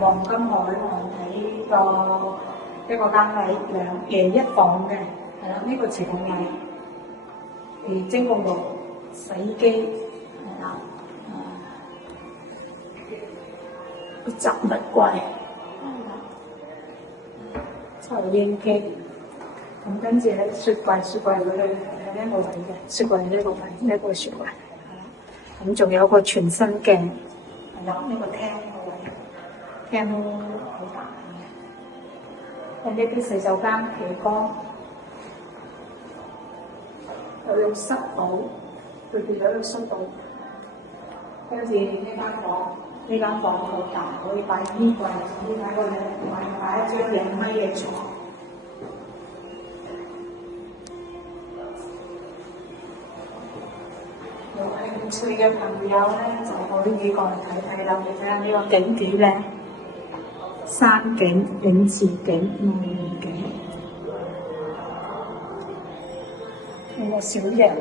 黃金海岸睇個一個單位2夜1房嘅，係啦，呢個前係蒸焗爐、洗衣機，係啦，個雜物櫃，抽煙機，咁跟住咧雪櫃嗰度係呢個位嘅，雪櫃呢個位呢個雪櫃，係啦，咁仲有個全身鏡，係啦，呢個廳個位，廳都好大嘅，咁呢啲洗手間企缸。有用濕寶，佢哋有用濕寶。跟住呢間房好大，可以擺衣櫃，可以擺一張2米嘅床。有興趣嘅朋友咧，就可以過嚟睇睇啦。你睇下呢個景幾靚，山景、泳池景、農園景。呢個小陽台。